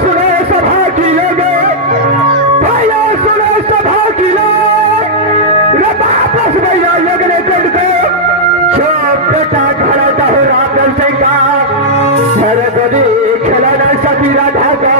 सुनो सभा की लोग, भाइयों सुनो सभा की लोग, रे वापस भैया लोग ने कुंड को जो बेटा खड़ा हो राम सिंह का घर बनी खिलाना सती राधा को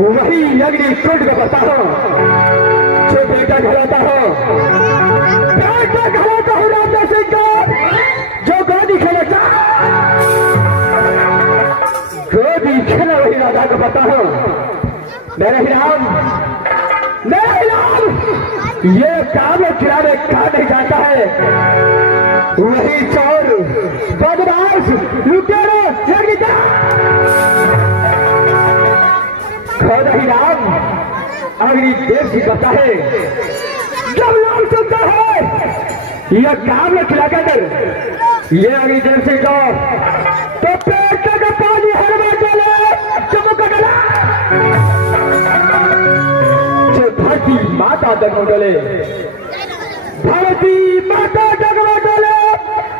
वही अग्नि कुंड का बता हो जो बेटा घलाता हो राजा सिंह का जो गोदी खेलता गोदी खेला वही राजा को बता हो मेरे राम ये काम खिलाने खा नहीं जाता है वही चोर बदमाश लुटेरे ही राम अग्नि देव जी कहता है जब लोग सुनता है यह काम न खिलाकर ये अग्नि देव सिंह को तो पेट का पानी हर बार चले चमक गला जो धरती माता जगमग डोले धरती माता जगमग डोले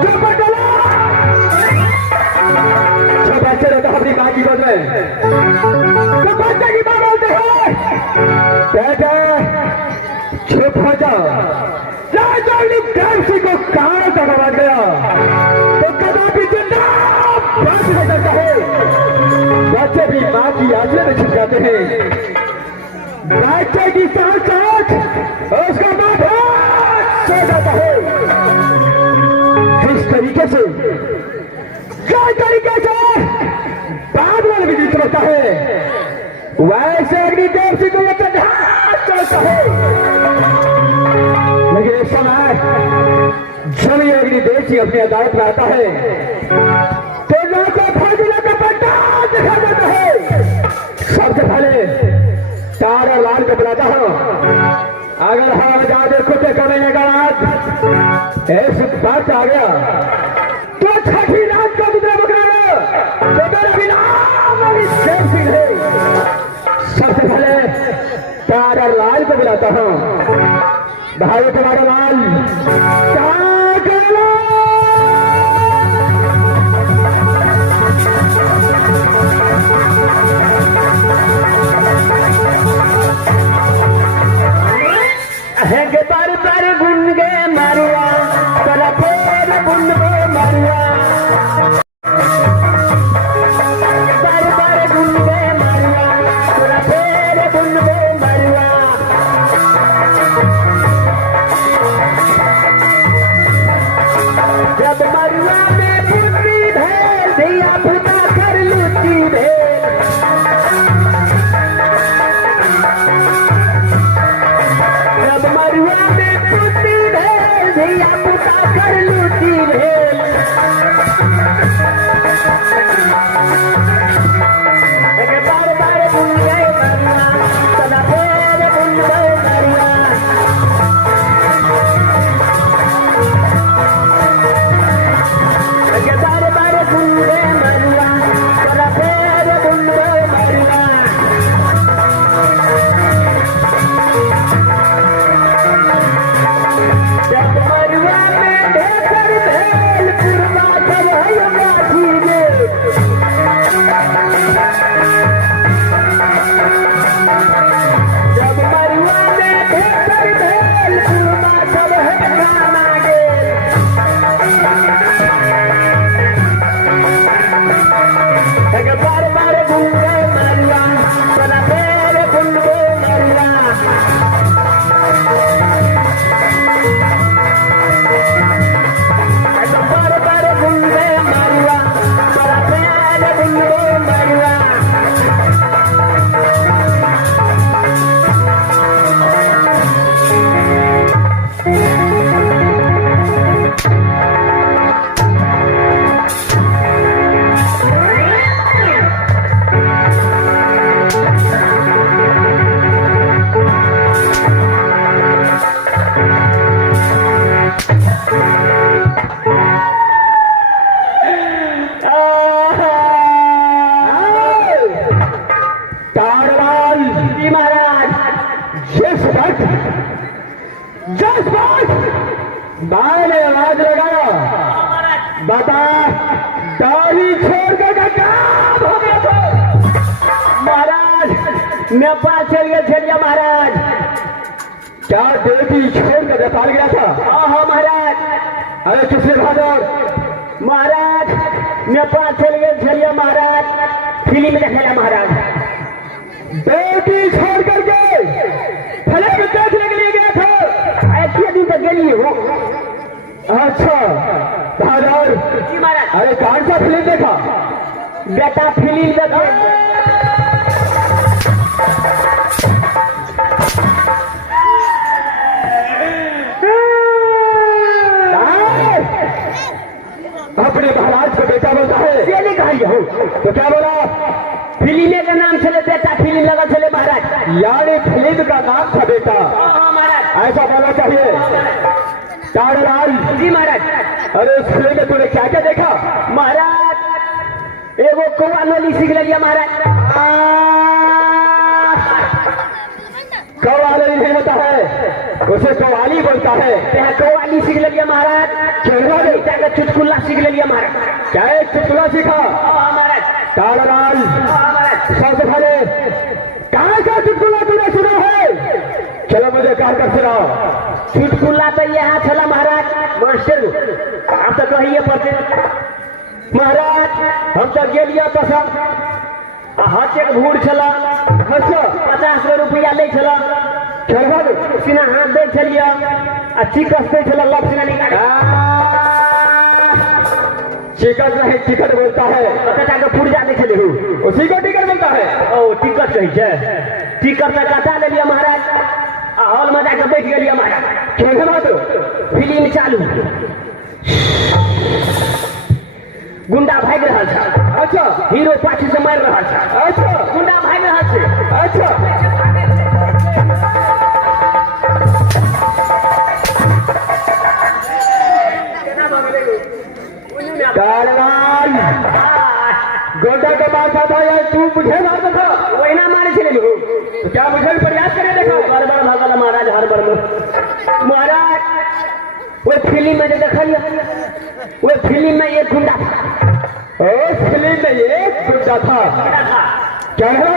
जगमग डोला जो बच्चे रहता अपनी माँ की गोद में तो बच्चे की माँ बोलते हैं बेटा चुप हो जाओ देव सिंह को कहां तक आवाज गया तो जाते हैं। बच्चे की साथ साथ उसका माथा सो जाता है। जिस तरीके से बादल विदित होता है वैसे अग्निदेव सिंह को चलता है। लेकिन इस समय जब ये अग्निदेव सिंह अपनी अदालत में आता है तो लोगों फाजिला का पट्टा दिखा जाता है। सबसे पहले तारा लाल को बुलाता हूं। अगर हम ज्यादा कुत्ते कमेने का रात ऐसी बात आ गया तो छठी रात का गुजरा बकरा तो मेरा विनाम अग्निदेव सिंह है। सबसे पहले तारा लाल को बुलाता हूं। भाई तुम्हारा लाल बार बार गुन गे मारुआ पर फेर गुन गो मारुआ बार बार गुन गे मारुआ पर फेर गुन गो मारुआ। जब मरुआ में पुत्री भेल धिया पुता कर लूटी भेल। जब मरुआ में पुत्री भेल धिया पुता कर लूटी भेल। बार बार बुन गए मरुआ सदा फेर बुन गए मरुआ। बार बार बुन गए मरुआ सदा फेर बुन गए मरुआ। जब मरुआ में ढेकर भेल पुरवा सब है माथी गे। जब मरुआ में ढेकर भेल पुरवा सब है खाना गे। बार बार बुन गए मरुआ सदा फेर बुन गए मरुआ। बार बार बुन गए मरुआ सदा फेर बुन गए मरुआ। तारलाल जी महाराज जिस वक्त मैंने आवाज लगाया बता दाढ़ी छोड़कर का काम हो गया था। महाराज मैं पास चल गया छलिया महाराज। क्या बेटी छोड़कर नेपाल गया था? हाँ हाँ महाराज। अरे किसने भागा? महाराज मैं पास चल गया छलिया महाराज। फिल्म देखा महाराज। बेटी छोड़ करके फिल्म देखने के लिए गया था। ऐसे दिन तक गई हो? अच्छा बहादुर जी महाराज। अरे कौन सा फिल्म देखा? बेटा फिल्म देखा। अपने महाराज को बेटा बोलता है। ये नहीं कहा हो तो क्या बोला? फिल्म का नाम चले बेटा फिल्म लगा चले महाराज। यानी फिल्म का नाम था बेटा। महाराज ऐसा बोलना चाहिए। तारालाल जी महाराज। अरे उस फिल्म में तूने क्या क्या देखा? महाराज एगो कौआ नोली सीख लिया महाराज। कौवाली नहीं होता है उसे कौवाली बोलता है। कौवाली सीख लिया महाराज। चुटकुला सीख लिया महाराज। क्या एक चुटकुला सीखा? महाराज। तारालाल सबसे पहले कहाँ का चुटकुला तूने सुना है? चलो मुझे कहा कर सुनाओ। चुटकुला तो यहाँ चला महाराज। मास्टर आप तो कहिए पढ़ते महाराज। हम तो गेलिया तो सब हचेक भूर छल 50 रुपया ले छल सीना हाथ दे छलिए आ चिकस दे छल लप सीना निकाल चिकन नहीं टिकट बोलता है कटा के पुर्जा दे छले उसी को टिकट बोलता है ओ टिकट कही छे टिकट में कटा ले लिया महाराज आ हॉल में जाके बैठ गेलिए महाराज केहन बात फिल्म चालू गुंडा भाग रहा था अच्छा हीरो पाछू से मार रहा था अच्छा गुंडा भाग रहा था अच्छा कारवान गोंडा के पास था यार तू मुझे मारता था वही ना मारे चले लोग तो क्या मुझे भी प्रयास करे देखो हर बार भागल महाराज हर बार में महाराज वो फिल्म में जो देखिए वो फिल्म में एक गुंडा था उस फिल्म में एक गुंडा था क्या है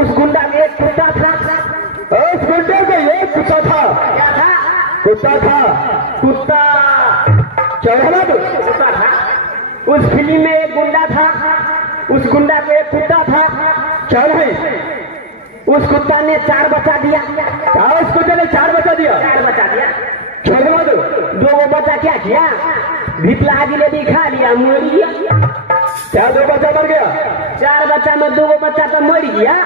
उस गुंडा में एक कुत्ता था उस गुंडे को एक कुत्ता था क्या था कुत्ता था कुत्ता क्या है कुत्ता था उस फिल्म में एक गुंडा था उस गुंडा को एक कुत्ता था क्या है उस कुत्ता ने 4 बच्चा दिया क्या उस कुत्ते ने 4 बच्चा दिया 4 बच्चा दिया क्या है 2 बच्चा क्या किया भितला जिलेबी खा लिया मर गया क्या 2 बच्चा मर गया 4 बच्चा में 2 बच्चा तो मर गया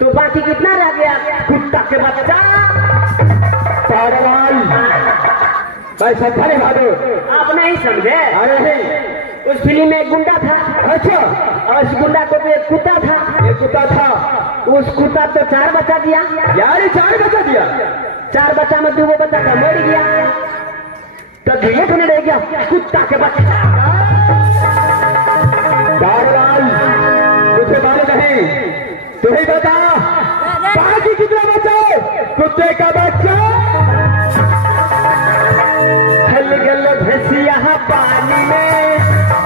तो बाकी कितना रह गया कुत्ता के बच्चा पागल भाई समझा नहीं बहादुर आप नहीं समझे अरे नहीं उस फिल्म में एक गुंडा था अच्छा और उस गुंडा को तो एक कुत्ता था ये कुत्ता था उस कुत्ता तो 4 बच्चा दिया यार ये 4 बच्चा दिया 4 बच्चा में 2 बच्चा तो मर गया तो धीरे धीरे रह गया कुत्ता के बच्चा पागल मुझे मालूम नहीं तू ही बता बाकी कितना बचा कुत्ते का बच्चा हल गल भैंसिया पानी में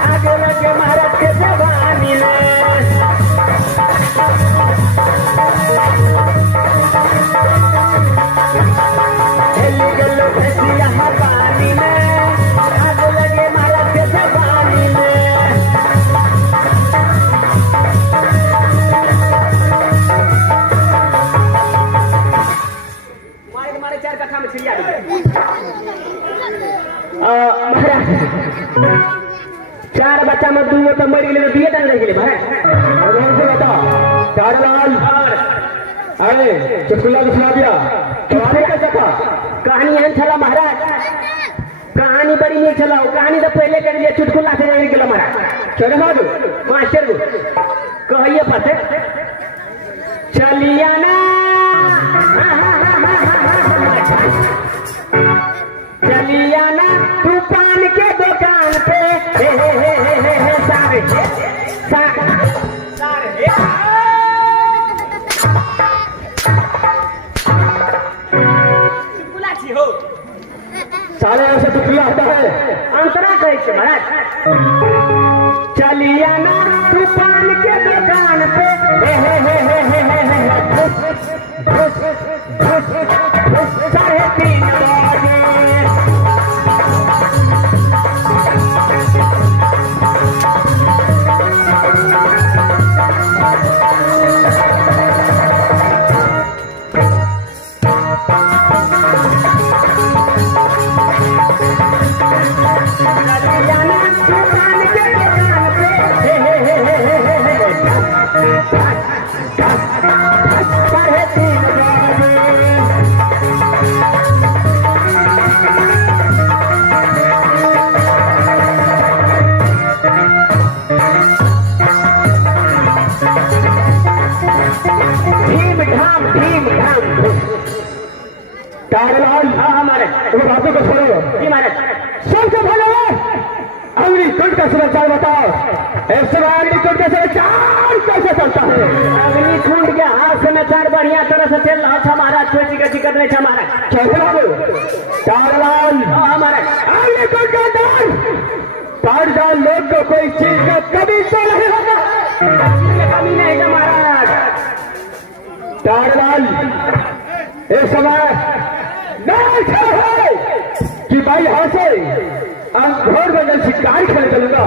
आगे लगे महाराज के जवानी में हल गल भैंसिया पानी में आगे लगे महाराज के जवानी में मारे 4 कट्ठा में छिड़िया महाराज 4 बच्चा में 2 तो मर गए दिए डर रह गए से बता कारलाल अरे चुटकुला भी सुना दिया कहानी कैसा था कहानी एहन छला महाराज कहानी बड़ी नहीं छला कहानी तो पहले कर दिया चुटकुला से नहीं गेल महाराज चल मास्टर कहिए पते चलिया ना चलिया ना तू पान के दुकान पे सारे सारे ऐसे चुटकुला होता है अंतरा कहे महाराज चलिया ना तू पान के दुकान पे साढ़े 3 बजे कारलाल हमारे बातों को छोड़ो जी महाराज सबसे पहले अंगली टूट का समाचार बताओ ऐसे अंगली टूट का समाचार कैसे चलता है अग्नि कुंड के हाथ समाचार बढ़िया तरह से चल रहा था महाराज कोई चीज का दिक्कत नहीं था महाराज कैसे बाबू कारलाल हमारे अंगली टूट का अंदर पाठदान लोग को कोई चीज का कभी तो नहीं होगा कमी नहीं है महाराज कारलाल इस समय नहीं है भाई यहाँ से अंधोर बंजन शिकार खेल चलूंगा।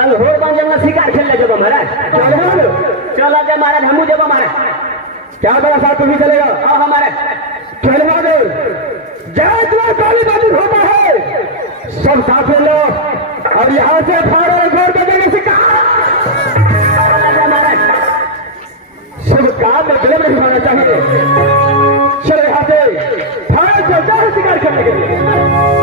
अंधोर बंजन शिकार खेलने जब महाराज चलो जब महाराज हमू जब महाराज क्या बड़ा साथ तुम्हें चलेगा हाँ हमारे चल भागे जय जय काली मंदिर होता है सब साथ में लो और यहाँ से फाड़ो घर बजेंगे से कहा महाराज सब काम में गले में होना चाहिए चलो यहाँ से फाड़ो चलता है शिकार करने के लिए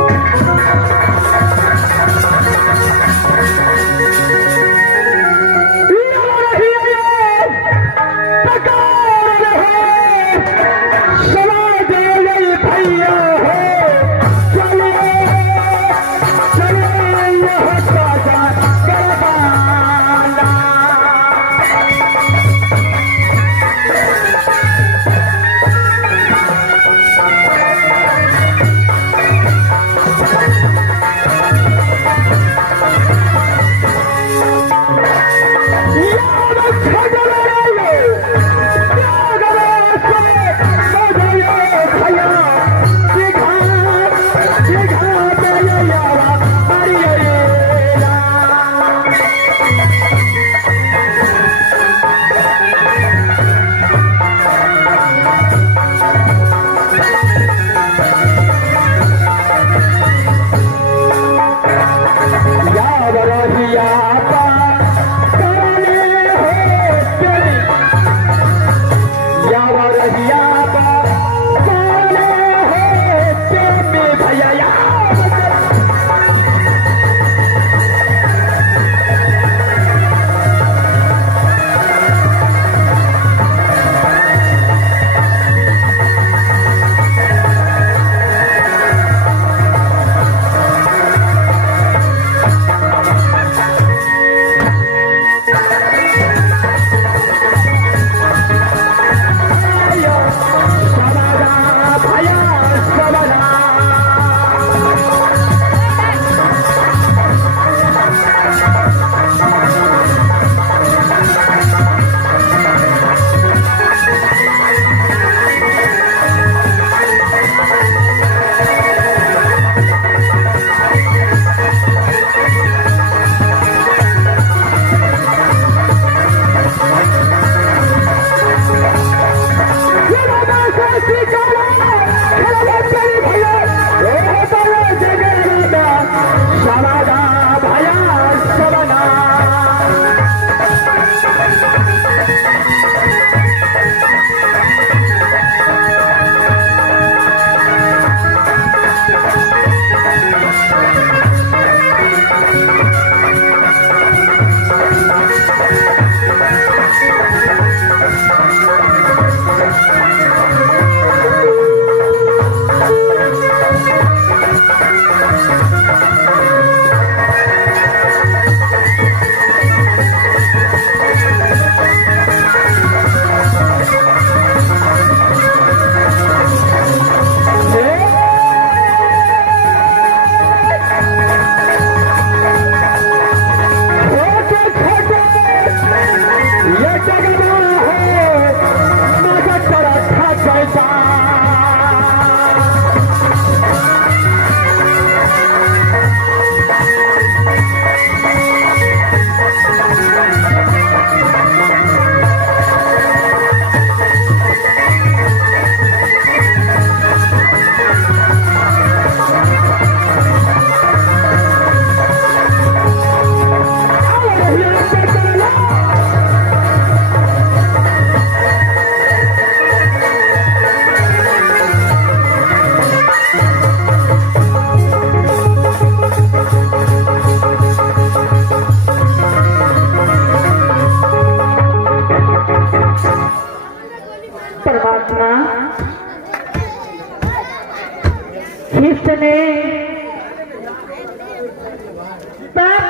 इसने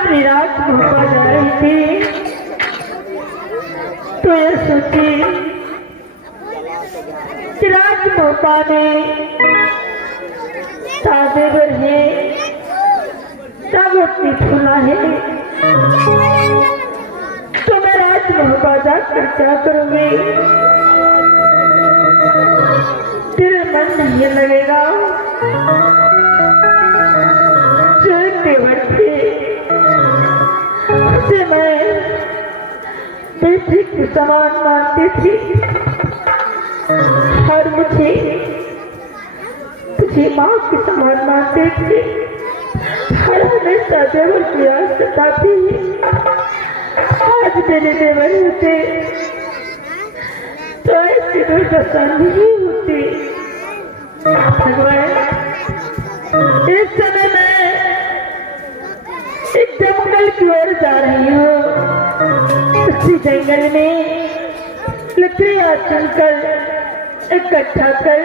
अपनी रात को बजा रही थी तो ये सोची कि रात मोपा ने ताबे पर है तब अपनी फूला है तो मैं रात मोपा जाकर क्या करूंगी तेरे मन नहीं लगेगा चलते बढ़ते मैं बेटे के समान मानती थी और मुझे तुझे माँ के समान मानते थे। हर हमेशा देवर की आस सताती आज मेरे देवर होते तो ऐसी दुर्दशा नहीं होती। भगवान इस समय मैं एक जंगल की ओर जा रही हूँ। उसी जंगल में लकड़ियाँ चुनकर इकट्ठा कर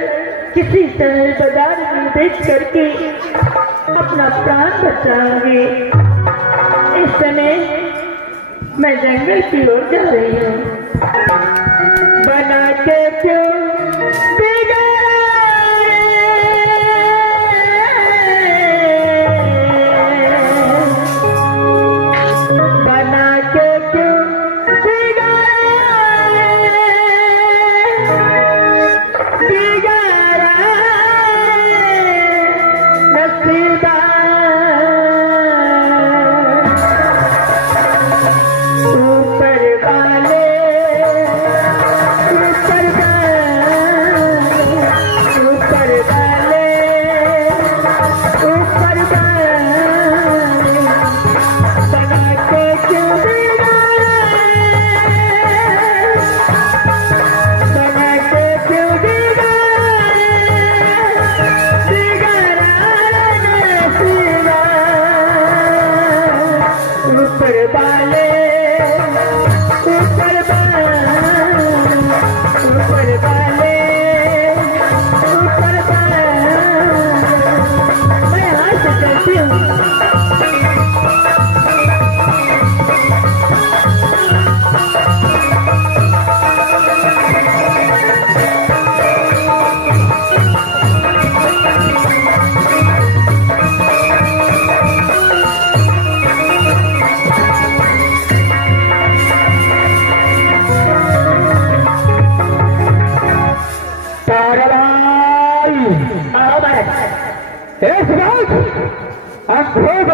किसी शहर बाजार में बेच करके अपना प्राण बचाऊंगी। इस समय मैं जंगल की ओर जा रही हूँ। बना के क्यों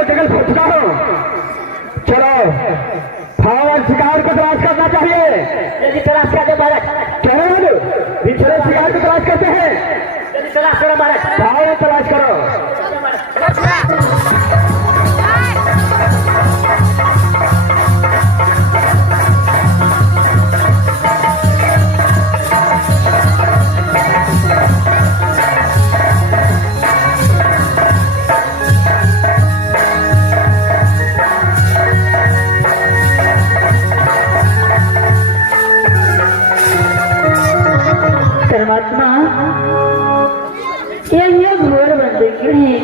जंगल पहुंच चुका हूँ। चलो फावर शिकार को तलाश करना चाहिए। जल्दी तलाश कर दो बालक। चलो चलो शिकार को तलाश करते हैं। जल्दी तलाश करो बालक। फावर तलाश करो। परमात्मा यह घोर बंदगी है।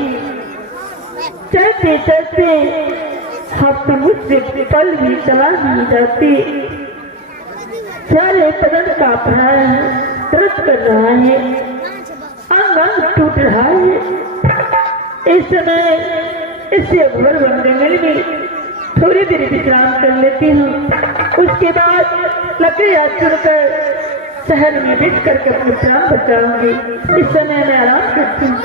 चलते चलते हम तो मुझसे पल भी चला नहीं जाती। सारे बदन कांप रहा है, दर्द कर रहा है, अंग अंग टूट रहा है। इस समय इससे घोर बंदगी में थोड़ी देर विश्राम कर लेती हूँ। उसके बाद लकड़ियाँ चुनकर शहर में बेच करके अपने प्राण बचाऊंगी। इस समय मैं आराम करती हूँ।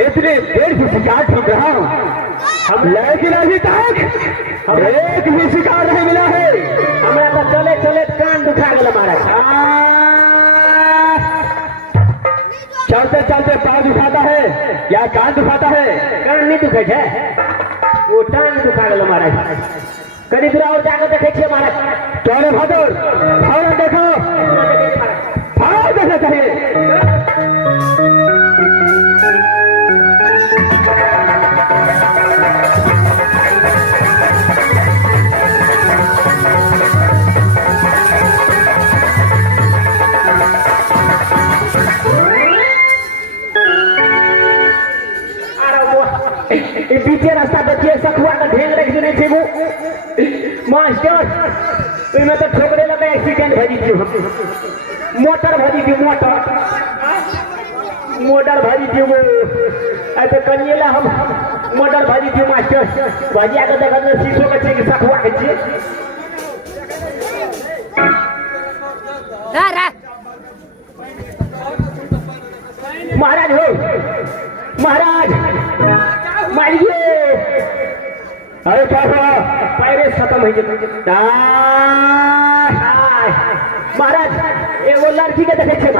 इतने देर से शिकार ढूंढ रहा हूँ, लेकिन अभी तक एक भी शिकार नहीं मिला है। हमारा तो चले चले कान दुखा गया हमारा। चलते चलते पाँव दुखाता है या कान दुखाता है? कान नहीं दुखे है, वो टांग दुखा गया हमारा। कभी दूर और जाकर देखे हमारा। चौरे बहादुर और देखो, और देखना चाहिए। ये पीछे रास्ता देखिए सखुआ का ढेर रख देने थे वो मास्टर इनमें तो ठोकरे लगे एक्सीडेंट भरी थी मोटर भरी थी मोटर भरी थी वो ऐसे कनिएला हम मोटर भरी थी मास्टर भजिया के जगह में शीशो के छे कि सखुआ के छे महाराज हो महाराज मारिए अरे क्या हुआ? पैरेस खत्म हो गए महाराज एगो लड़की के देखे छे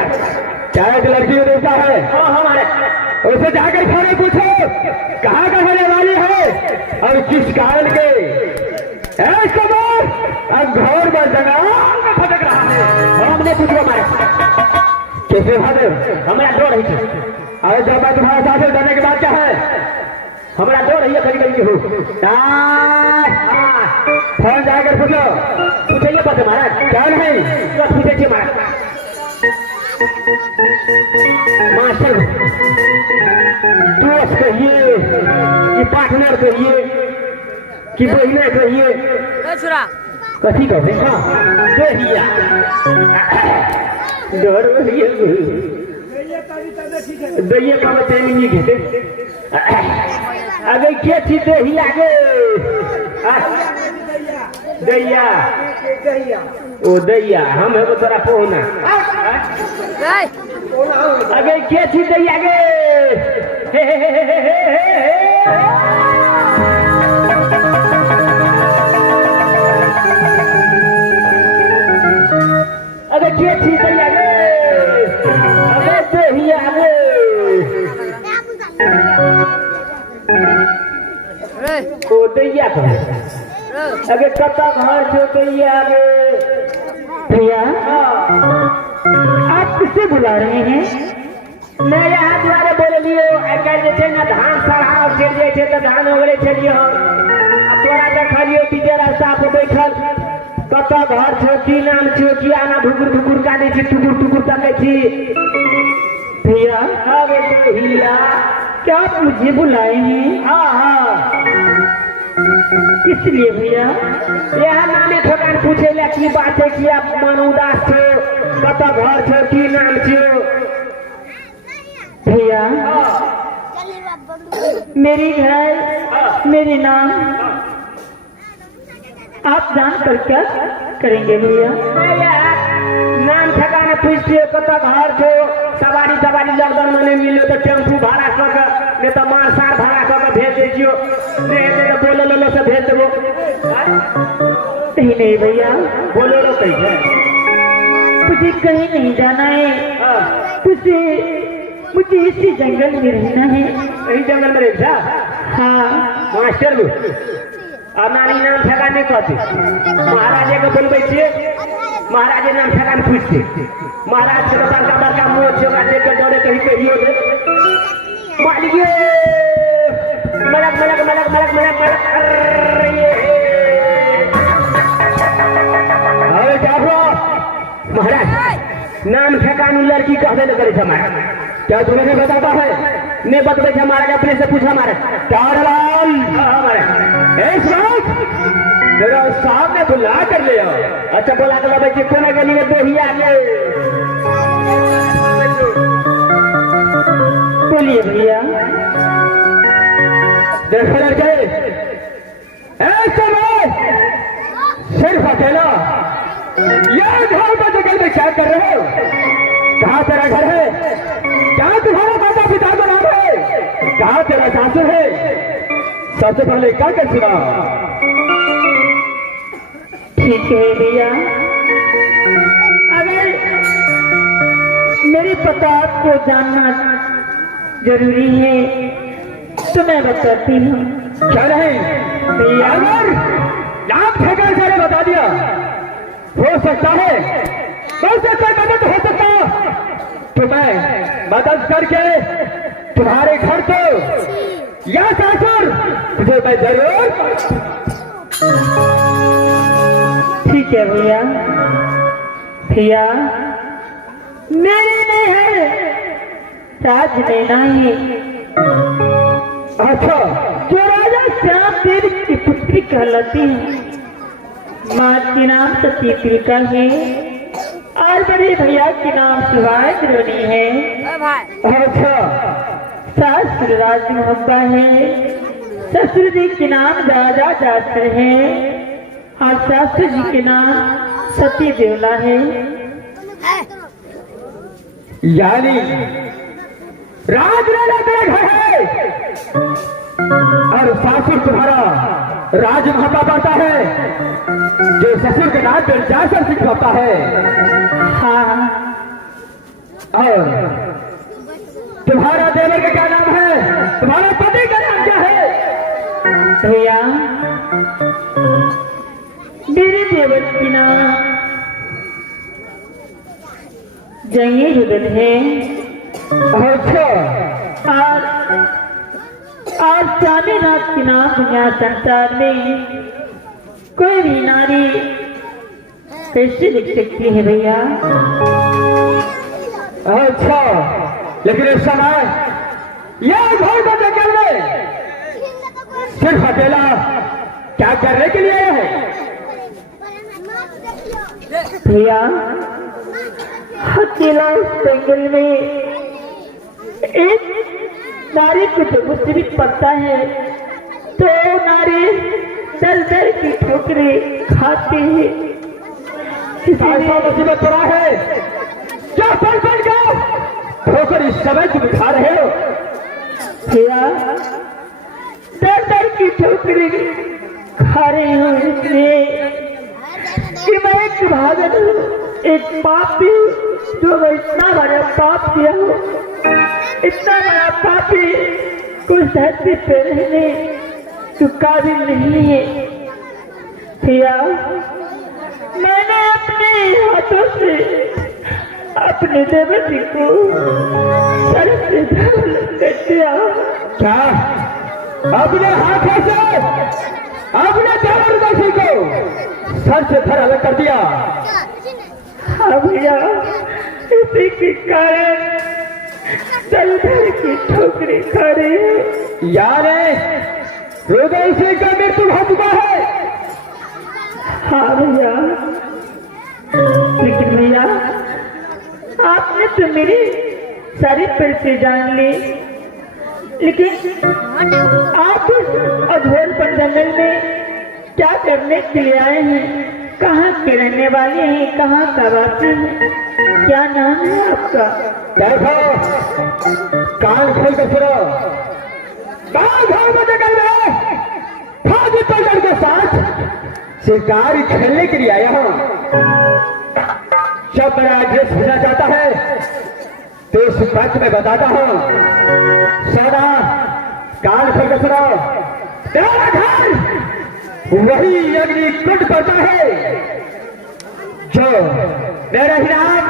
क्या एक लड़की को देखा है? हाँ महाराज उसे जाकर खाने पूछो कहाँ का होने वाली है और किस कारण के ऐसा अब घर में जगह फटक रहा है। हमने पूछो महाराज कैसे भागे? हमारा डर है अरे जब मैं तुम्हारे साथ डरने के बाद क्या है? हमारा डर है कहीं कहीं हो फोन जाकर पूछो पूछिए बात महाराज क्या नहीं बस पूछे महाराज मास्टर दोस्त कहिए कि पार्टनर कहिए कि बहिना कहिए कथी कहे दहिया डर दहिया का बताने नहीं घेते अगर क्या थी दहिया गे दैया ओ दैया हम है तोरा पहुना अगर क्या थी दैया गे अगर क्या थी दैया गे अगर दैया गे ओ दैया अगर कता घर जो दैया गे भैया आप किसे बुला रहे हैं? मैं यहाँ द्वारे बोल लियो आजकल जे ना धान सड़ाव गिर जाए थे तो धान हो गए छलियो तोरा देखा लियो पीछे रास्ता पर बैठल कता घर छो की नाम छो की आना भुकुर भुकुर काटे छी टुकुर टुकुर काटे छी भैया अबे भैया क्या आप मुझे बुलाए हैं? हाँ किस लिए भैया? यह नामे ठोकान पूछे ले की बात है कि आप मन उदास छो कता घर छो की नाम छो भैया मेरी घर मेरे नाम आप जान कर क्या करेंगे भैया? नाम ठिकाना पूछते कत घर छो सवारी सवारी लॉकडाउन में नहीं मिलो तो टेम्पू भाड़ा कर नहीं तो मार सार भाड़ा कर भेज दीजियो नहीं तो बोलो लो से भेज देवो नहीं भैया बोलो लो कहीं मुझे कहीं नहीं जाना है मुझे इसी जंगल में रहना है। यही जंगल में रहता? हाँ मास्टर नानी नाम ठेकाने कहते महाराजे को बोलबे छे महाराजे नाम ठेकान पूछते महाराज के बड़का बड़का मुँह छोड़ा लेकर दौड़े कहीं कहियो दे मालिक मलक मलक मलक मलक मलक मलक अरे क्या हुआ? महाराज नाम ठेकान लड़की कहते न करे महाराज क्या तुम्हें नहीं बताता है? नहीं बतबे महाराज अपने से पूछा महाराज तारलाल तेरा सामने बुला कर ले आओ। अच्छा बोला कर भाई कि कोना गली में दो ही आ गए बोलिए भैया। देखो लड़के सिर्फ अकेला यह घर का जगह में क्या कर रहे हो? कहाँ तेरा घर है? क्या तुम्हारा माता पिता का नाम है? कहाँ तेरा सासू है? सबसे पहले क्या कर सुना? ठीक है भैया अगर मेरे पता आपको जानना जरूरी है तो मैं बताती हूँ। क्या नहीं भैया अगर नाम ठेका सारे बता दिया हो सकता है मदद हो सकता तो मैं मदद करके तुम्हारे घर को या सासुर तुझे मैं जरूर। ठीक है भैया। भैया मेरे में है राज लेना है अच्छा, जो राजा श्याम देव की पुत्री कहलाती है। माँ के नाम सतीत्रिका है और बड़े भैया के नाम शिवाय द्रोणी है। अच्छा, सास राज मोहब्बा है, ससुर जी के नाम राजा जासर है और सासू जी के नाम सती देवला है। यानी राजराजा तेरा घर है और सासुर तुम्हारा राज महापा पाता है, जो ससुर के नाम पर जासर सिखाता है। हाँ, और तुम्हारा देवर का क्या नाम है? तुम्हारे पति का नाम क्या है? भैया मेरे देवर की नाम जंगी रुदन है अच्छा, और स्वामीनाथ के नाम दुनिया संसार में कोई भी नारी कैसे लिख सकती है भैया। अच्छा, लेकिन इस समय यह घोर को जंगल में सिर्फ अकेला क्या करने के लिए आया है? भैया अकेला उस जंगल में एक नारी को जब मुझसे पड़ता है तो नारी दर दर की ठोकरे खाते हैं। ऐसा मुसीबत पड़ा है क्या पल पल का ठोकर इस समय तुम खा रहे हो? भैया दर दर की ठोकरे खा रहे हो इसलिए कि मैं एक भागन हूँ, एक पापी जो मैं इतना बड़ा पाप किया हूँ, इतना बड़ा पापी कुछ धरती पे रहने तो काबिल नहीं है। भैया मैंने अपने हाथों से अपने देवती को सर से कर दिया। क्या अपने हाथों से अपने देवदर्शी को सर से धर अलग कर दिया? हाँ भैया, इसी के कारण दर दर की ठोकरें खा रहे हैं। यारे हृदय से का मृत्यु हो चुका है। हाँ भैया, लेकिन भैया आपने तो मेरी सारी परिचय जान ली, लेकिन आप उस अधोर जंगल में क्या करने के लिए आए हैं? कहाँ के रहने वाले हैं? कहाँ का वासी है? क्या नाम है आपका? देखो कान खोल कर सुनो, कान खोल कर जंगल में फाजी पकड़ के साथ शिकार खेलने के लिए आया हूँ। जब मेरा एड्रेस भेजना चाहता है तो इस बात में बताता हूँ। सोना कान खोल कर सुनो, तेरा घर वही अग्नि कुंड पड़ता है जो मेरा ही नाम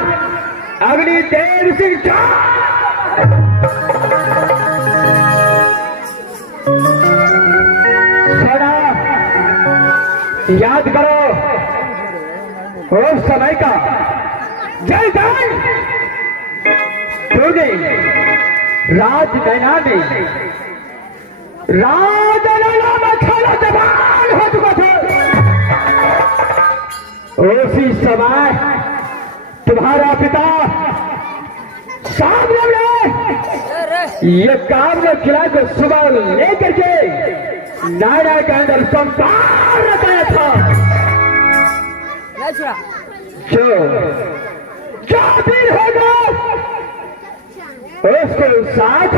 अग्निदेव सिंह सोना याद करो उस समय का जय जय तूने राज मैदान में राजलला में खेला जवान हो चुका था। उसी समय तुम्हारा पिता सामने में ये काम में खिला को सुबह लेकर के नायरा के अंदर संसार रखाया था। जो दिन होगा उसके साथ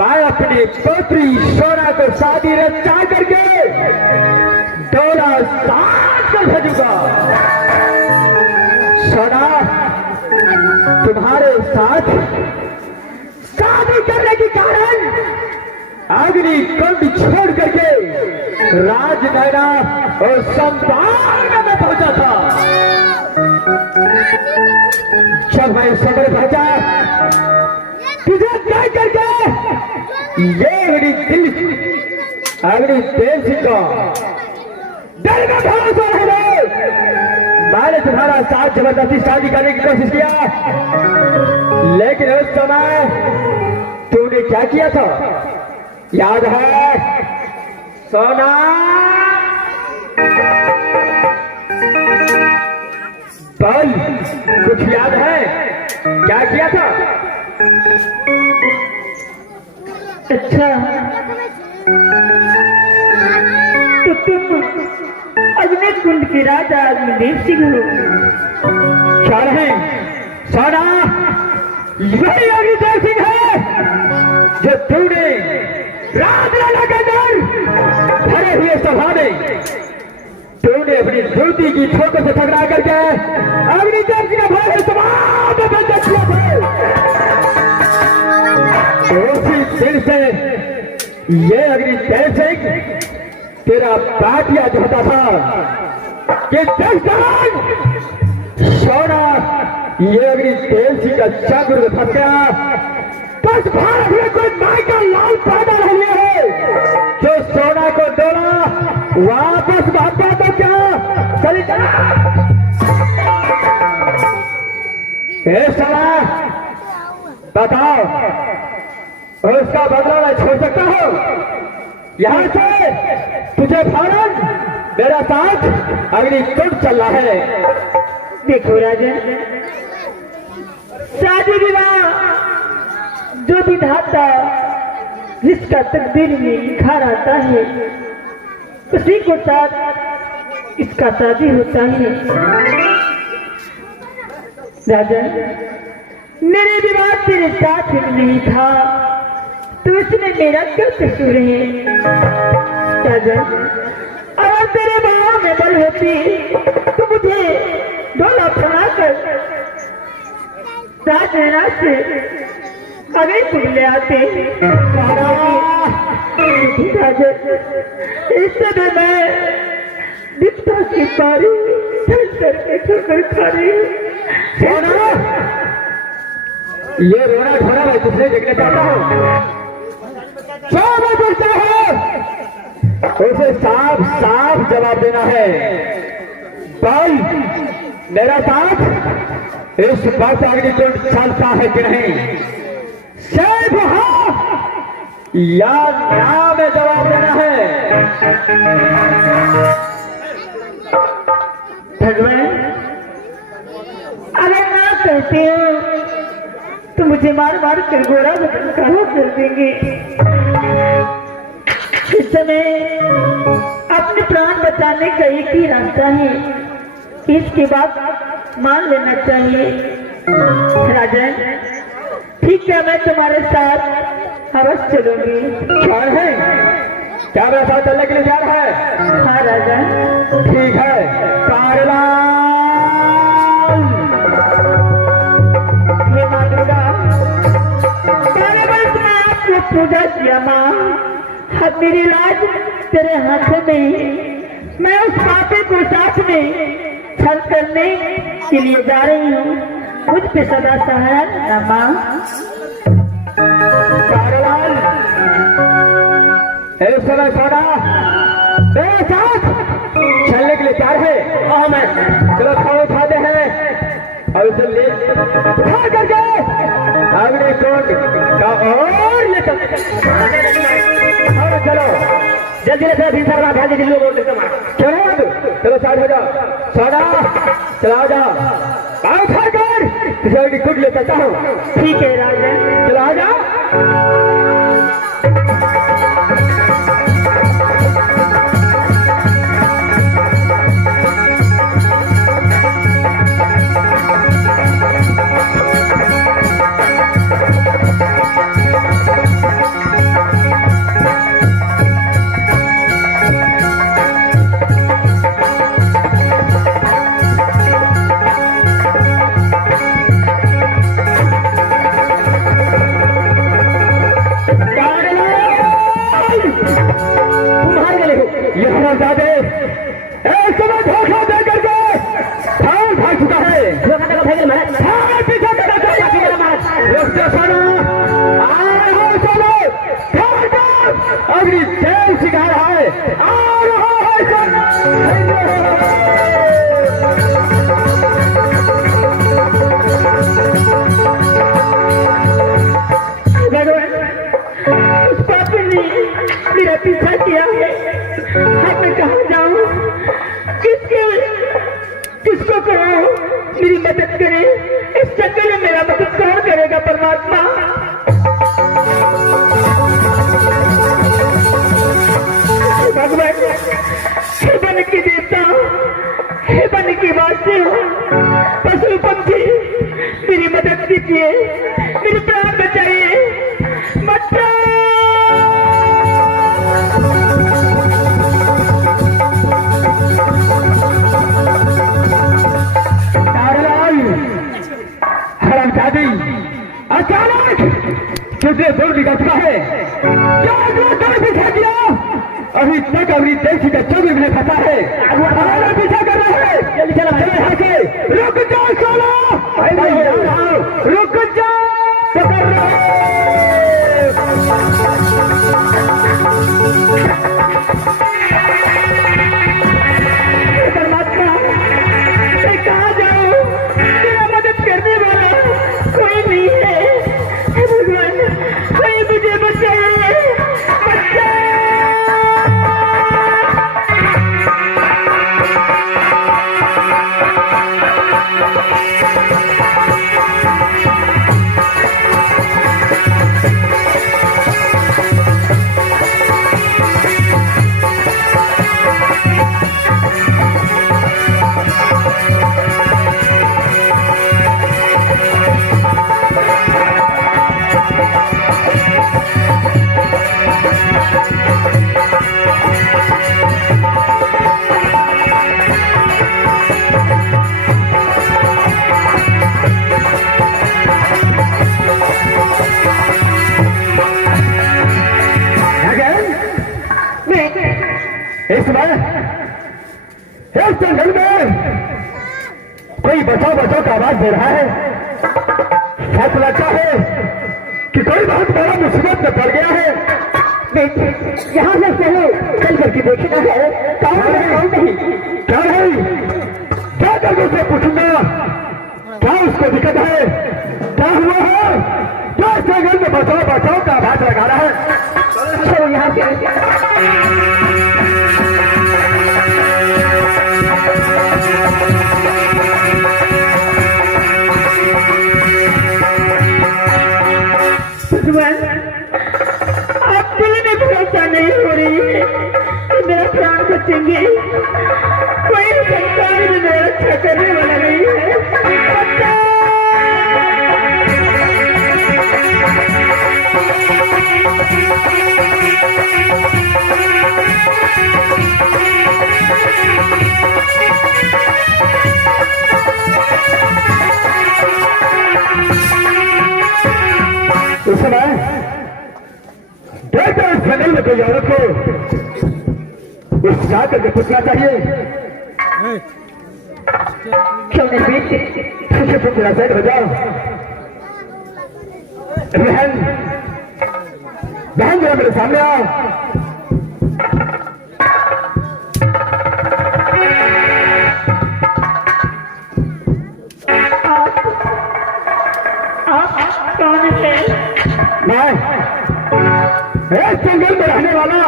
मैं अपनी पुत्री सोना को शादी रचा करके डोला साथ कर भेजूंगा। सोना तुम्हारे साथ शादी करने के कारण अग्नि कुंड छोड़ करके राजनैना और संपादन में पहुंचा था। जब मैं सबर पहुंचा तुझे तय करके ये अग्नि देव सिंह को दिल में भरोसा है। मैंने तुम्हारा साथ जबरदस्ती शादी करने की कोशिश किया, लेकिन उस समय तूने क्या किया था? याद है सोना? बोल, कुछ याद है? क्या किया था? अच्छा, तो तुम अग्नि कुंड के राजा अग्निदेव सिंह हो। क्या नहीं सोना, यही अग्निदेव सिंह है जो तूने राजराजा के अंदर भरे हुए सभा में तूने अपनी धोती की छोटों से टकरा करके अग्निदेव सिंह का भरे हुए सभा में बंद किया था। उसी दिन से ये अग्निदेव सिंह तेरा बात याद होता था कि सोना ये अग्निदेव सिंह का चक्र फंस गया। बस भारत में कोई माई का लाल पैदा नहीं है जो सोना को डोला वापस भाग गया तो क्या चली चला। सोना बताओ, उसका बदला मैं छोड़ सकता हूँ? यहाँ से तुझे फौरन मेरा साथ अग्निकुंड चलना है। देखो राजन, शादी विवाह जो विधाता जिसका तकदीर में लिखा रहता है उसी को साथ इसका शादी होता है। राजन, मेरे विवाह तेरे साथ में नहीं था तो इसमें मेरा क्या कसूर है? राजन, अगर तेरे बाहों में बल होती तो मुझे डोला फना कर राजनाथ से अगर कुछ ले आते। इस समय मैं दिप्ता की पारी करके ठोकर खा रही हूँ। ये रोना धोना मैं तुझसे देखना चाहता हूँ। क्या मैं पूछता हूँ उसे साफ साफ जवाब देना है। भाई मेरा साथ इस बात अग्निकुंड चलता है कि नहीं? सिर्फ हाँ या ना में जवाब देना है। भगवान, अगर ना कहते हो तो मुझे मार मार कर गोरा बदन कहा कर देंगे। इस समय अपने प्राण बचाने का एक ही रास्ता है, इसके बाद मान लेना चाहिए। राजन, ठीक है, मैं तुम्हारे साथ अवश्य चलूंगी। क्या है? क्या मेरे साथ चलने के लिए जा रहा है? हाँ राजन। ठीक है। कारलाल, हे माँ दुर्गा, सारे वर्ष में आपको पूजा किया माँ। अब मेरी लाज तेरे हाथों में। मैं उस पापी को साथ में छल करने के लिए जा रही हूँ। मुझ पे सदा सहारा रहना माँ। कारलाल, इस समय सोना मेरे साथ चलने के लिए तैयार है। हाँ मैं चलो थोड़े उठाते हैं और उसे ले उठा करके अग्निकुंड का और ले चलते हैं। चलो जल्दी से भीतर भागा दे लोग चलो चलो साथ हो जाओ। सोना चला जाओ, उठा कर अग्निकुंड ले चलता हूँ। ठीक है राजन, चला जाओ। अग्निदेव सिखा रहा है, आ रहा है। भगवान, उस पापी ने मेरा पीछा किया है। अब मैं कहाँ जाऊँ, किसको कहूँ मेरी मदद करे। इस जंगल में मेरा मदद कौन करेगा परमात्मा। भगवान, हे बन के देवता, हे बन के वास्य, पशु पंछी मेरी मदद कीजिए, मेरे प्राण बचाइए। बच्चा हरामजादी, अचानक तुझे दूर निकलता है, क्या पीछा किया। अभी तक अभी देश का चौबीस में फंसा है, हमारा पीछा कर रहा है। चलो यहाँ से रुक जाओ, चलो रुक जाओ, परमात्मा मैं कहाँ जाऊँ, मेरा मदद करने वाला कोई नहीं है। भगवान कोई मुझे बचाइए, इस समय इस जंगल में कोई बचाओ बचाओ का आवाज दे रहा है। ऐसा लगता है कि कोई बहुत बड़ा मुसीबत में पड़ गया है। यहाँ से पहले चल करके देखना है कौन है कौन नहीं। क्या नहीं, क्या जल्दी से पूछूंगा, क्या उसको दिक्कत है, क्या हुआ है, क्या इस जंगल में बचाओ बचाओ का आवाज लगा रहा है। चलो यहाँ से भगवान, आप दिल में भरोसा नहीं हो रही है कि मेरा प्राण बचेंगे। कोई संसार में मेरा रक्षा करने वाला नहीं है। उस समय देखो इस जंगल में कोई औरत को उस जाकर के पूछना चाहिए। क्यों नहीं तुझे तो तेरा सेट हो जाओ। बहन बहन जरा मेरे सामने आओ। आप कौन है? मैं इस जंगल में रहने वाला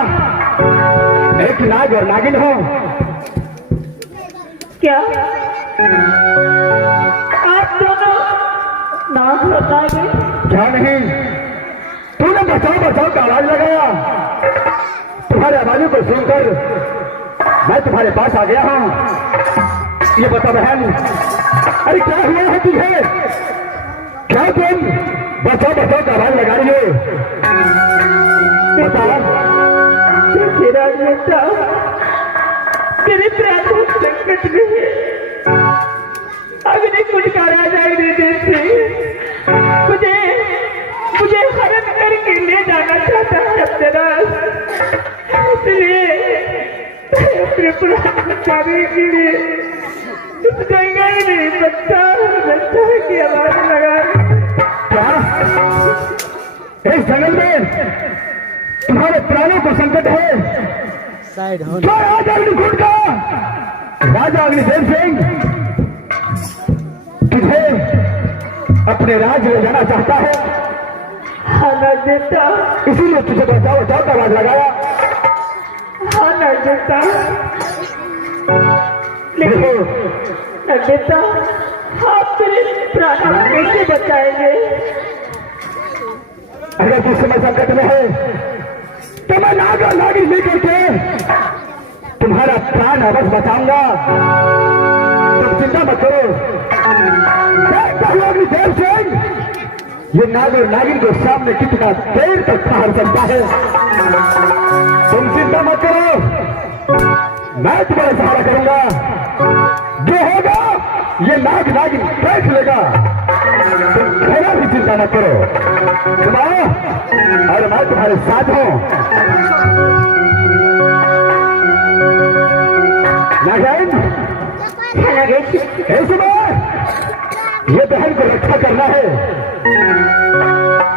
एक नाग और नागिन हूँ। क्या आप दोनों नाग बताएंगे? क्या नहीं, तूने बचाओ बचाओ का आवाज लगाया। तुम्हारे आवाजों को सुनकर मैं तुम्हारे पास आ गया हूँ। ये बता बहन, अरे क्या हुआ है तुझे, क्या तुम बचाओ बचाओ का आवाज लगा रही हो? बता। मेरा बेटा मेरे प्राणों संकट में है। अग्नि कुंड का राजा अग्निदेव से मुझे हरण करके ले जाना चाहता है अपने राज। इसलिए अपने प्राण बचाने के लिए इस जंगल में बच्चा की आवाज लगा। क्या इस जंगल में तुम्हारे प्राणों को संकट है? जो राजा अग्निकुंड का राजा अग्निदेव सिंह तुझे अपने राज्य में जाना चाहता है। हाँ नंदिता, इसीलिए तुझे बचाओ बचाओ का आवाज लगाया। हाँ नंदिता, देखो लेकिन नंदिता आप मेरे प्राण कैसे बचाएंगे? अगर कुछ समय संकट में है तो मैं नागर नागिन लेकर के तुम्हारा प्राण अवश्य बचाऊंगा। तुम चिंता मत करो। देव सिंह, ये नागर नागिन को सामने कितना देर तक ठहर सकता है। तुम चिंता मत करो, मैं तुम्हारा सहारा करूंगा। जो होगा ये नाग नागिन देख लेगा। तुम थोड़ा भी चिंता मत करो, तुम आओ और मैं तुम्हारे साथ हूं। नागिन, इस बार ये बहन को रक्षा करना है।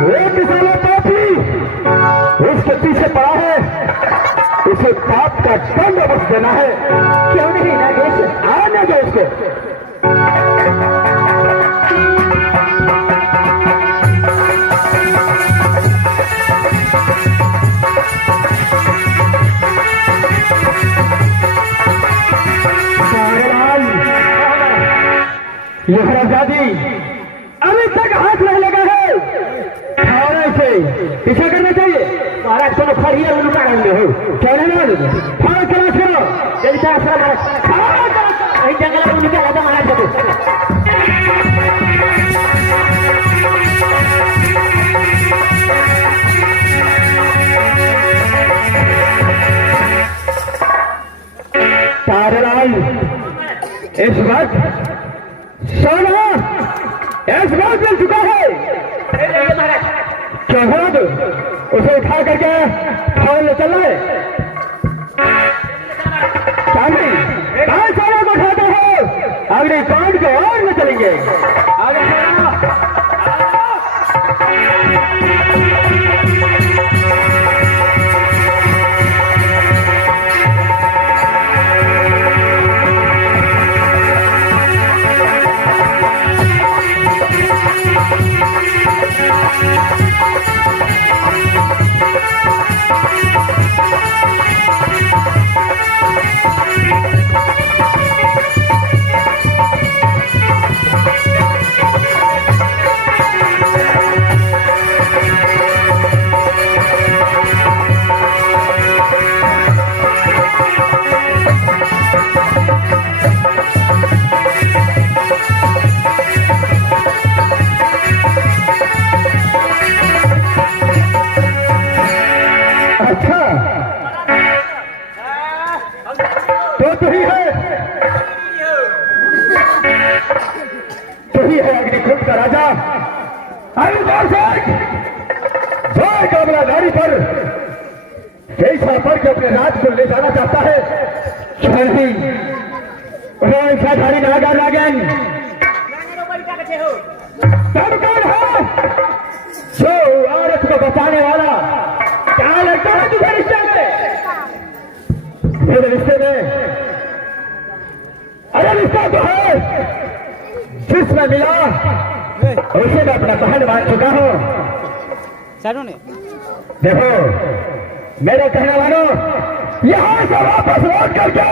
एक सालों पापी उसके पीछे पड़ा है, उसे पाप का दंड अवश्य देना है। क्यों नहीं नागेश, आने दो उसको। ये हरामजादी अभी तक हाथ नहीं लगा है। थाने से पीछा करना चाहिए। महाराज को खड़िए उनका रंग हो क्या नहीं मालूम? थाने तलाश करो। जल्दी से आश्रम महाराज वही जंगल में उनका राजा महाराज को तारालाल इस वक्त सोना इस बात मिल चुका है। चौहद उसे उठा करके फाइल चल रहा है। कहाँ सोना को उठाते हो? अगले कांड को और में चलेंगे। आगे तू ही है अग्निकुंड का राजा। हरिदास कमलाधारी पर जैसा पर के अपने राज को ले जाना चाहता है। साधारी नागा नागन तब कौन है जो औरत को बचाने वाला? क्या लगता है तुझे रिश्ते में? मेरे रिश्ते में अरे रिश्ता तो है, जिसमें मिला उसे मैं अपना बहन मान चुका हूँ। देखो मेरे कहने वालों, यहाँ से वापस लौट करके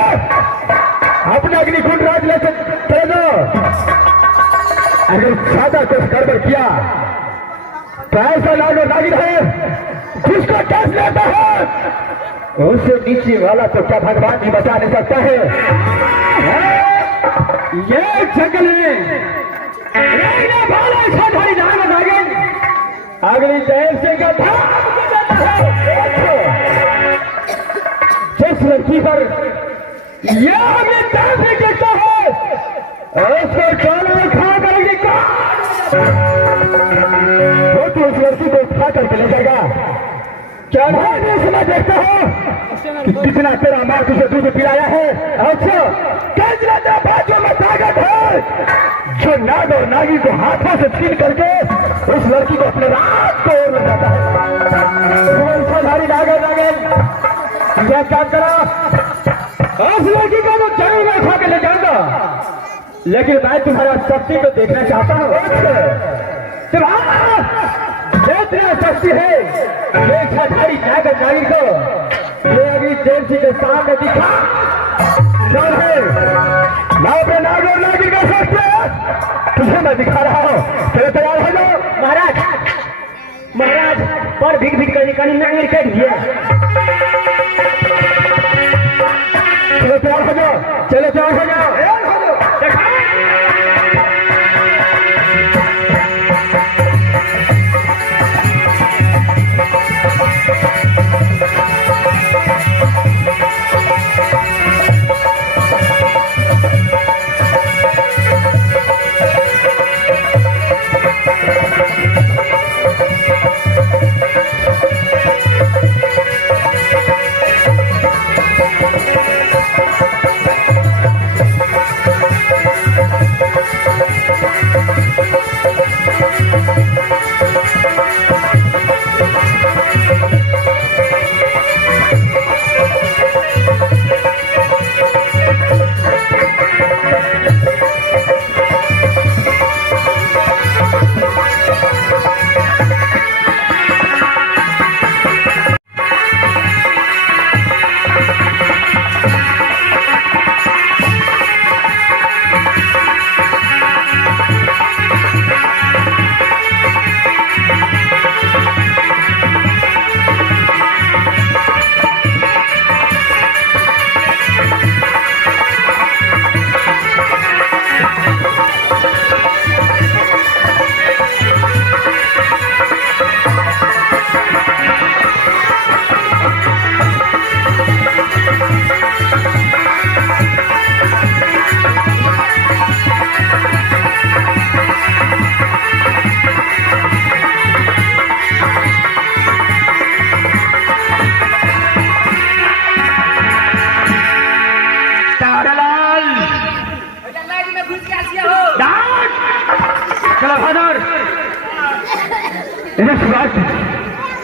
अपना अग्निकुंड राज ले चले जाओ। अगर ज्यादा कुछ गड़बड़ किया तो ऐसा नागो नागिन है जिसको कैस लेता है, उससे नीचे वाला तो क्या भगवान भी बचा नहीं सकता है। ये जंगल में रहने वाले साधारी नागो नागिन अगली जैव सिंह का धाम को देता है। जिस लड़की पर यह अगले जैव सिंह कहता है उसको चोला खा करेंगे क्या? वो तो उस लड़की को उठा करके ले जाएगा। क्या मैं समय देखता हूँ कि कितना तेरा माँ तुझे दूध पिलाया है। अच्छा कैसे तेरा बाजू में ताकत है जो नाग और नागी को हाथों से छीन करके उस लड़की को अपने रात को ओर ले जाता है। साधारी नाग और नागिन यह काम करा, उस लड़की को तो जरूर मैं उठा के ले जाऊंगा, लेकिन मैं तुम्हारा शक्ति को देखना चाहता हूँ। जितने शक्ति है ये छठाई नागर नागिन को योगी देव जी के सामने दिखा कौन है। मैं अपने नागर नागिन का शक्ति तुझे मैं दिखा रहा हूँ, चलो तैयार हो जाओ। महाराज महाराज पर भीख भीख करने का नांगेर कर दिए। चलो तैयार हो जाओ, चलो तैयार हो जाओ।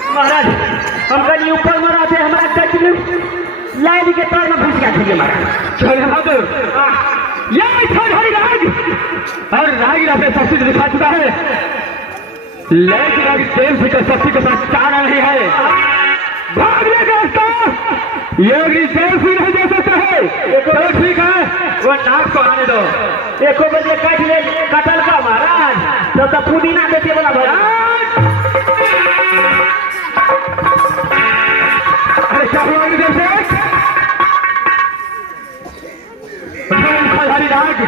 महाराज हम कहीं ऊपर मरा थे, हमारा गज में लाइन के तार में घुस गया था महाराज। चल बहादुर ये छठाई राज और राज अपने शक्ति को दिखा चुका है, लेकिन अभी देव जी का शक्ति को पहचाना नहीं है। भागने का रास्ता योगी देव जी नहीं जा सकता है। चलो ठीक है, वो नाक को आने दो। एको बजे काट ले कटल का महाराज तो पुदीना देते बोला महाराज। अरे क्या हुआ देव से छठाई राज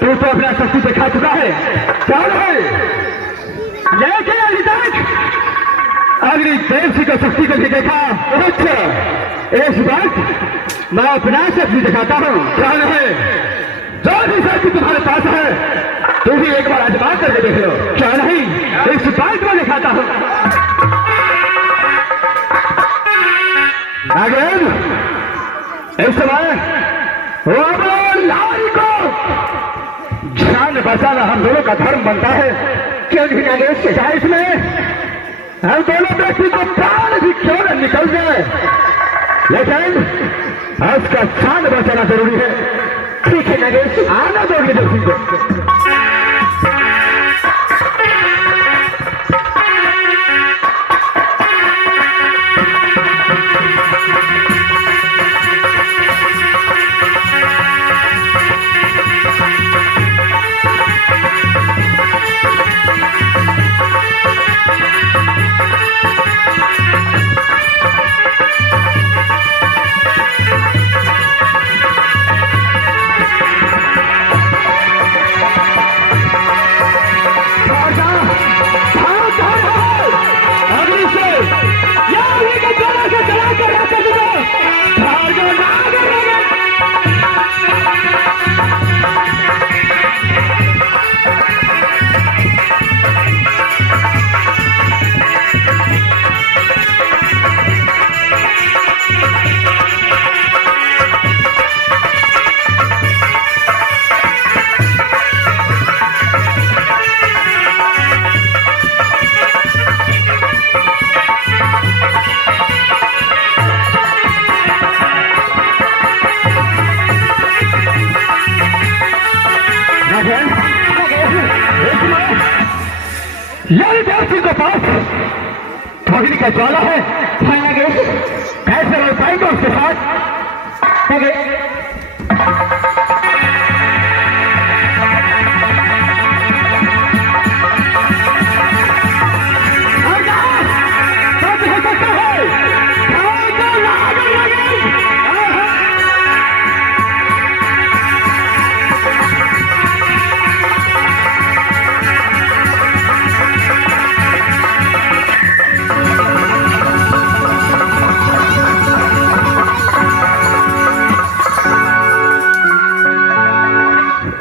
तू तो अपना शक्ति दिखा चुका है, चल है लेकिन अभी तक अग्नि देव जी की शक्ति को भी देखा। अच्छा इस बात मैं अपना शक्ति दिखाता हूँ, ध्यान है जो भी शक्ति तुम्हारे पास है तू भी एक बार आजमा करके देख लो। क्या नहीं इस बात को दिखाता हूँ। नागेन इस समय वो लारी को जान बचाना हम दोनों का धर्म बनता है, क्योंकि नागेन सिखाइश में हम दोनों व्यक्ति को प्राण भी क्यों न निकल जाए, लेकिन उसका जान बचाना जरूरी है। ठीक है नगेश, आना दोगे जल्दी को। अग्नि का ज्वाला है। हाँ नागेश, कैसे लड़ पाएंगे उसके साथ?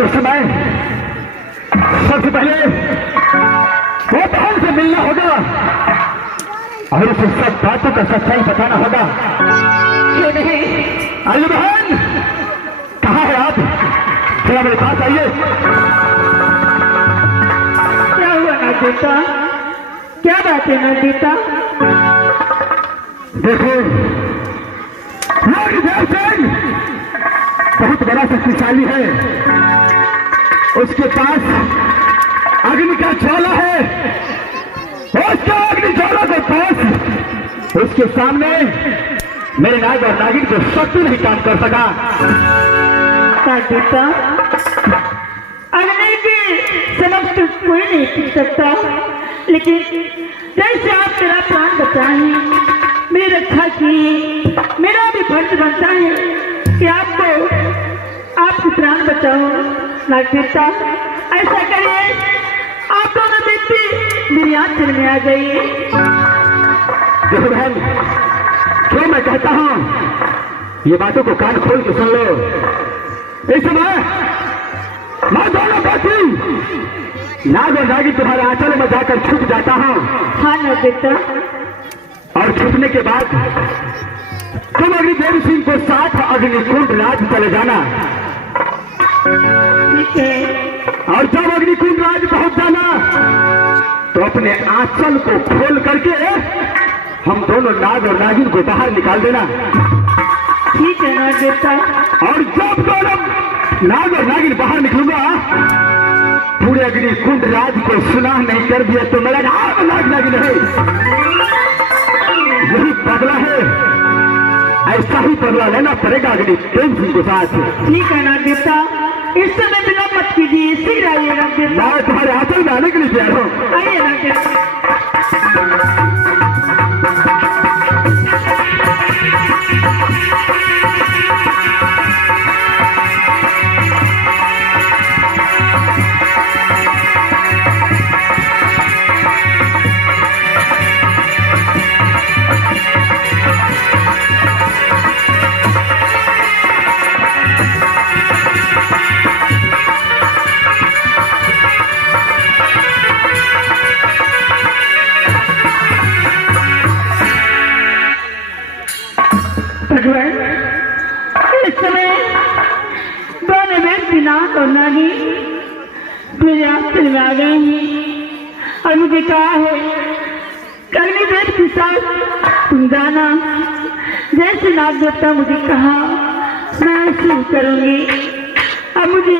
इस समय सबसे पहले वो बहन से मिलना होगा और उसे सब बातों का सच्चाई बताना होगा। क्यों नहीं? आइए बहन, कहाँ है आप? जरा मेरे पास आइए। क्या हुआ नागदेवता? क्या बात है नागदेवता? देखो, नागदेव सिंह बहुत बड़ा शक्तिशाली है। उसके पास अग्नि का ज्वाला है। उसका अग्नि ज्वाला के पास उसके सामने मेरे नाग और नागिन को शत्रु नहीं काम कर सका। नागदेवता, अग्नि के समक्ष तो कोई नहीं टिक सकता, लेकिन जैसे आप मेरा प्राण बचाएं, मेरी रक्षा की, मेरा भी फर्ज बनता है कि आपको प्राण बचाओ। नागदेवता, ऐसा करिए, आप दोनों व्यक्ति मेरी आंचल में आ जाइए। देखो बहन, क्यों मैं कहता हूं, ये बातों को कान खोल के सुन लो। इस समय मैं दोनों पति नाग और नागिन तुम्हारे आंचल में जाकर छुप जाता हूं। हाँ नागदेवता। और छुपने के बाद तुम अग्निदेव सिंह को साथ अग्निकुंड राज चले जाना। ठीक है। और जब अग्निकुंड राज पहुंच जाना तो अपने आंचल को खोल करके हम दोनों नाग और नागिन को बाहर निकाल देना। ठीक है नागदेवता। और जब दोनों नाग और नागिन बाहर निकलूंगा, पूरे अग्निकुंड राज को सुना नहीं कर दिया तो मेरा नाम नाग नागिन है। यही बदला है, ऐसा ही बदला लेना पड़ेगा अग्निदेव सिंह के साथ। ठीक है नागदेवता, इस समय विलंब मत कीजिए, शीघ्र आइए नागदेवता। मैं तुम्हारे आंचल में आने के लिए तैयार हूँ। आइए नागदेवता। भगवान, इस समय दोनों व्यक्ति नाग और नागिन मेरे आंचल में आ गए हैं और मुझे कहा है अग्निदेव के साथ तुम जाना। जैसे नागदेवता मुझे कहा मैं ऐसे ही करूंगी। अब मुझे